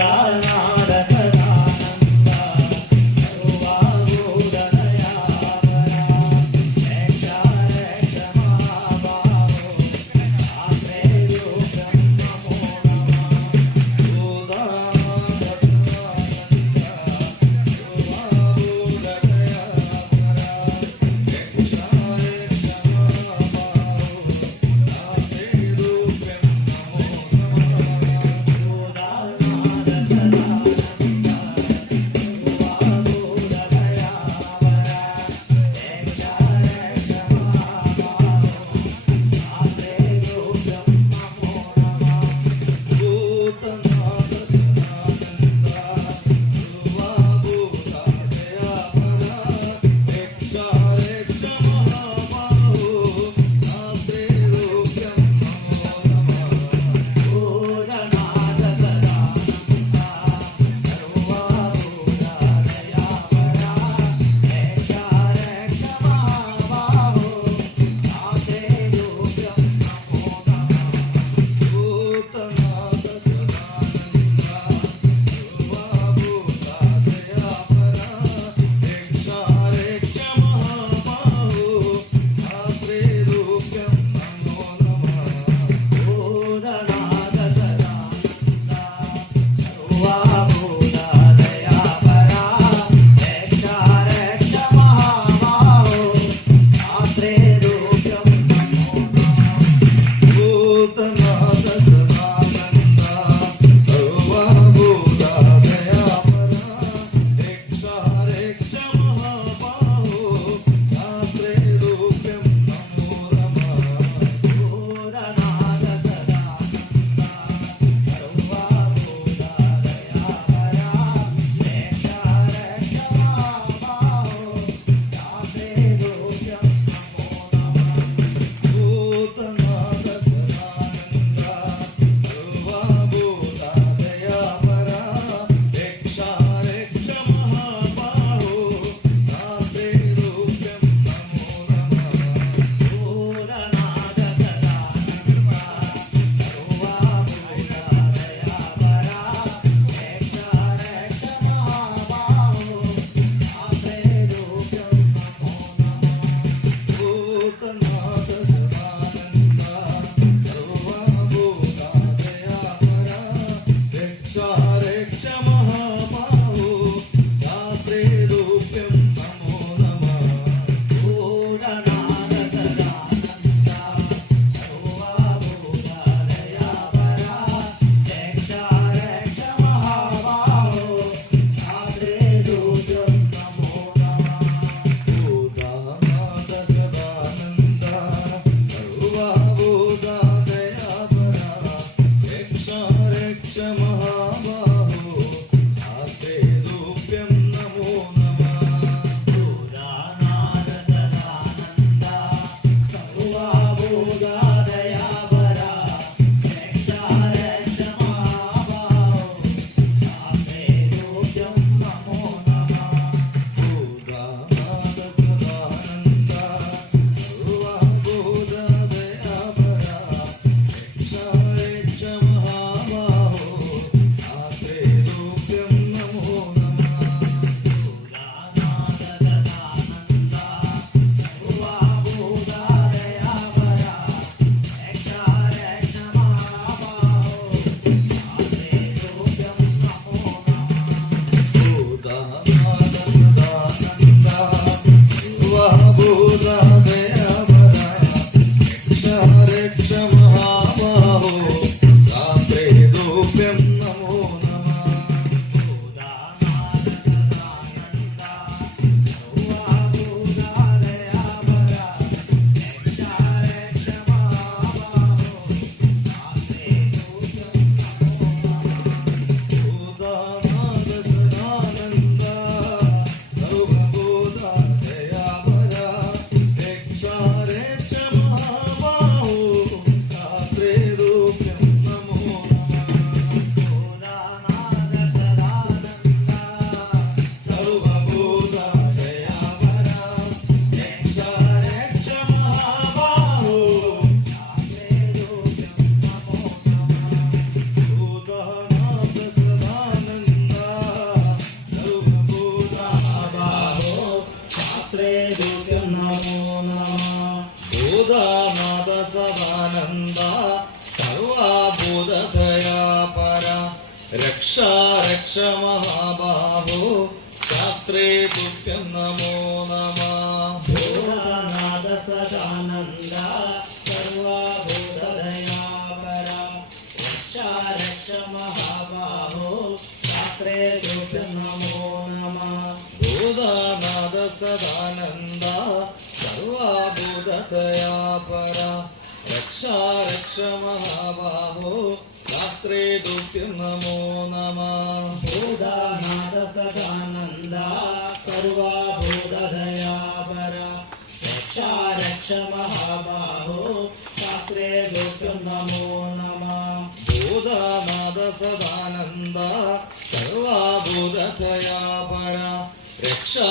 राम മഹാബാഹോ ശാസ്ത്രേ തുഭ്യം നമോ നമ. ഭൂതനാഥ സദാനന്ദ സർവഭൂതദയാപര രക്ഷ രക്ഷ മഹാബാഹോ ശാസ്ത്രേ തുഭ്യം നമോ നമഃ. ഭൂതാനാഥ സദാനന്ദ സർവാഭൂതതയാ പര രക്ഷാ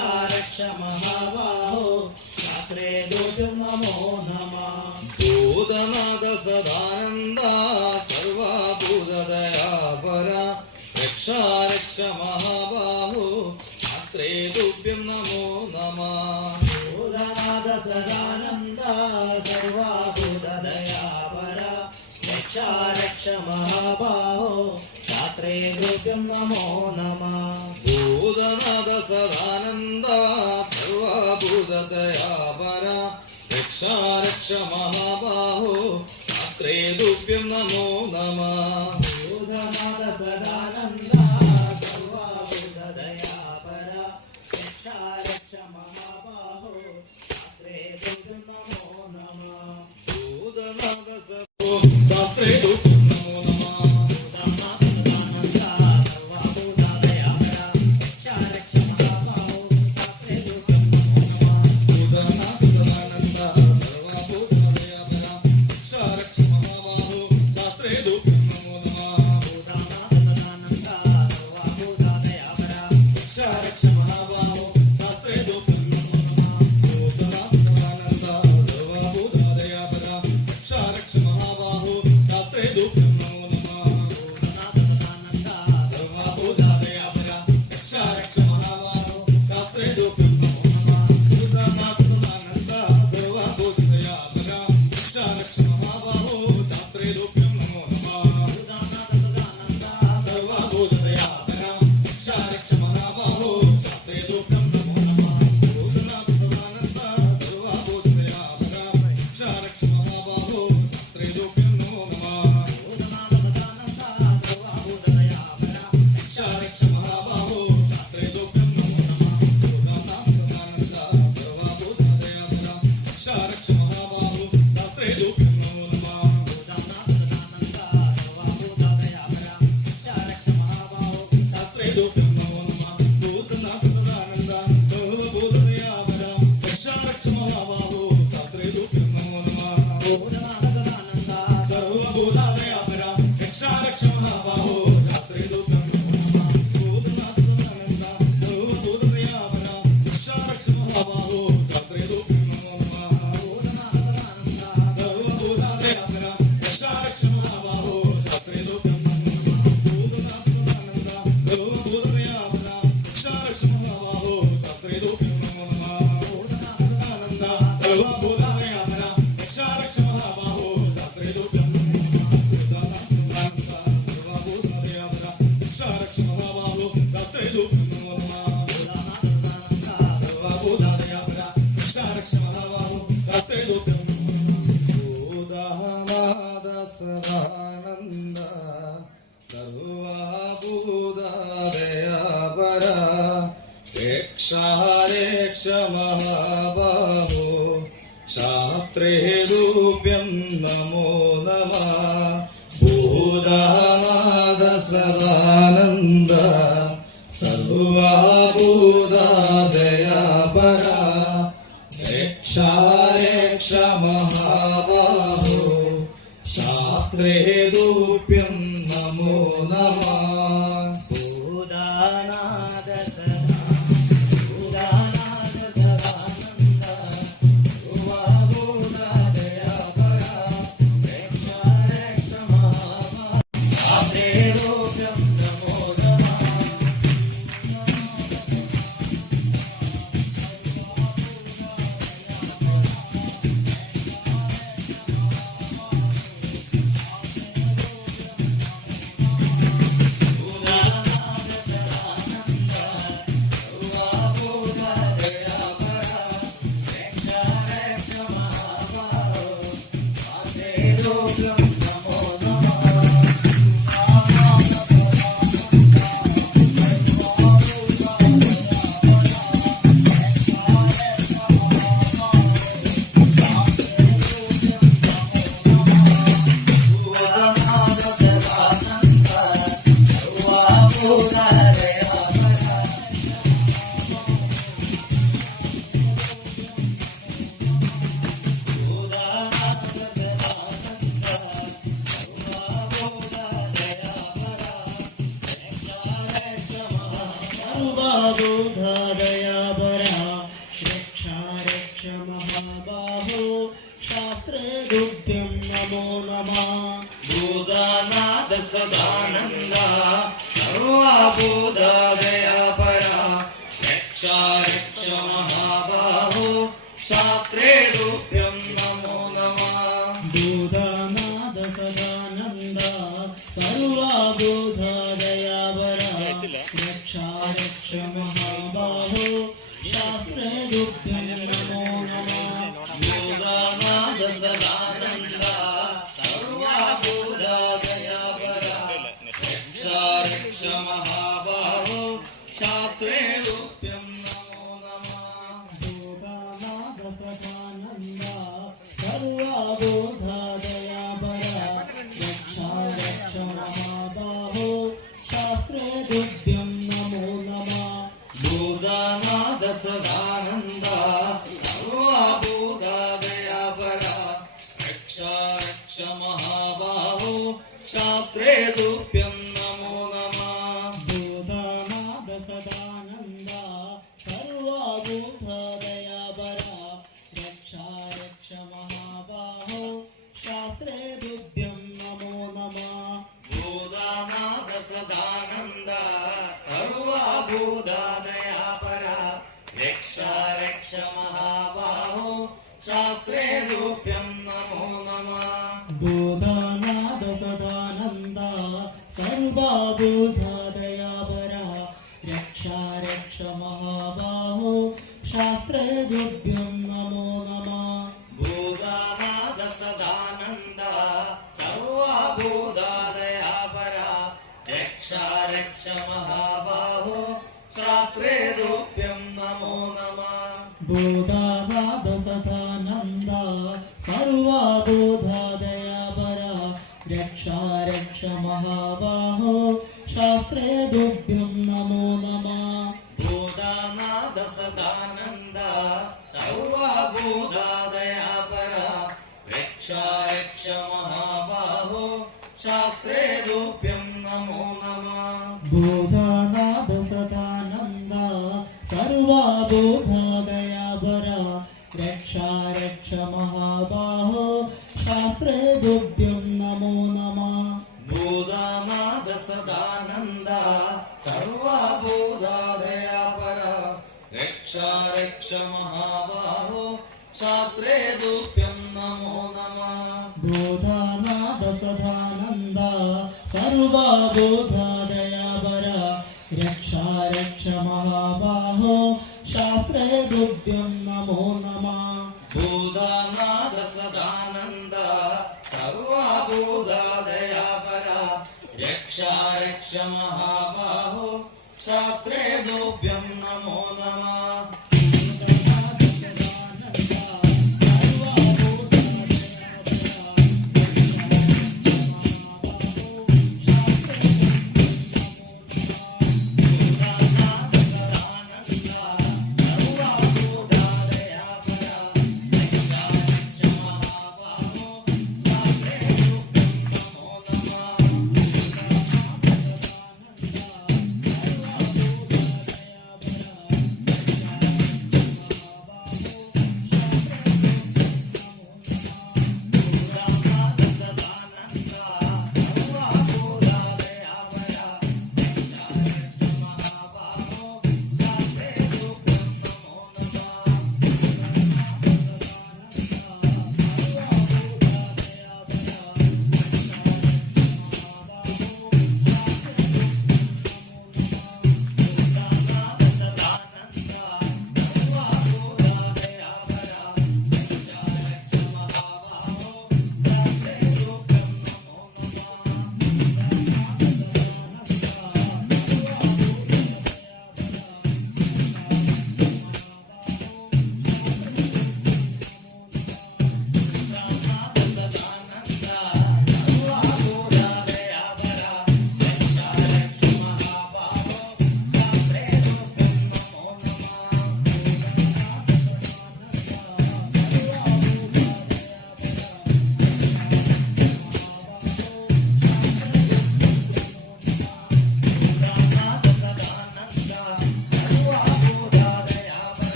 രക്ഷ മഹാബാഹോ ശാസ്ത്രേ തുഭ്യം നമോ. നമഃ ഭൂതനാഥ സദാനന്ദ സർവഭൂതതയാ പര രക്ഷാ രക്ഷ മഹാബാഹോ ശാസ്ത്രേ തുഭ്യം നമോ നമ. ഭൂതനാഥ സദാനന്ദ സർവഭൂതദയാപര. രക്ഷ രക്ഷ മഹാബാഹോ ശാസ്ത്രേ തുഭ്യം നമോ നമഃ സർവഭൂതതയാ രക്ഷാരക്ഷ രക്ഷാ രക്ഷ മഹാബാഹോ അത്രേ തുഭ്യം നമോ നമ. സദാനന്ദ. സദാനന്ദ 감사합니다. भूदादयापरा रक्षा रक्ष महाबाहो शास्त्रे रूप्यं नमो नमः बोधानाद सदानन्दा सर्वाबुध नमो नमः भूतानाद सदानन्द सर्वभूतादयापरा यक्षा यक्ष महाबाहो शास्त्रे दोभ्यम्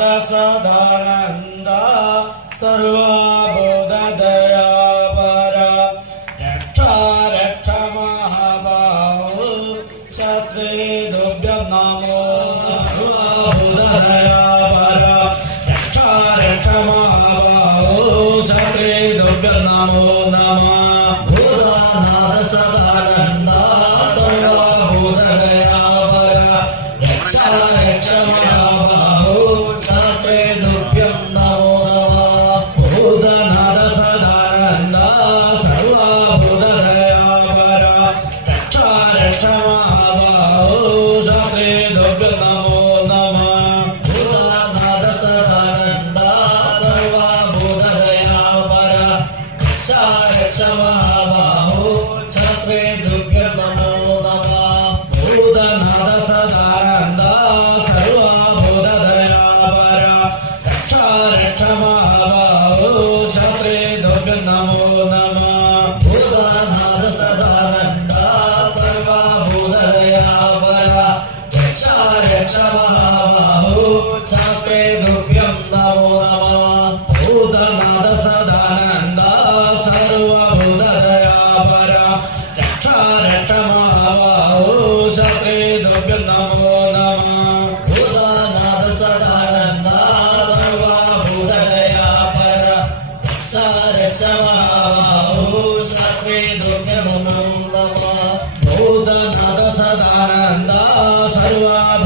सदानन्द सर्वाबोधदयापरा रक्षा रक्षा महाबाहु सत्वेभ्यं नमो सर्वाबोधदयापरा रक्षा रक्षा महाबाहु सत्वेभ्यं नमो नमः भूतानाथ सदानन्द सर्वाबोधदयापरा रक्षा సదా సదానంద సర్వా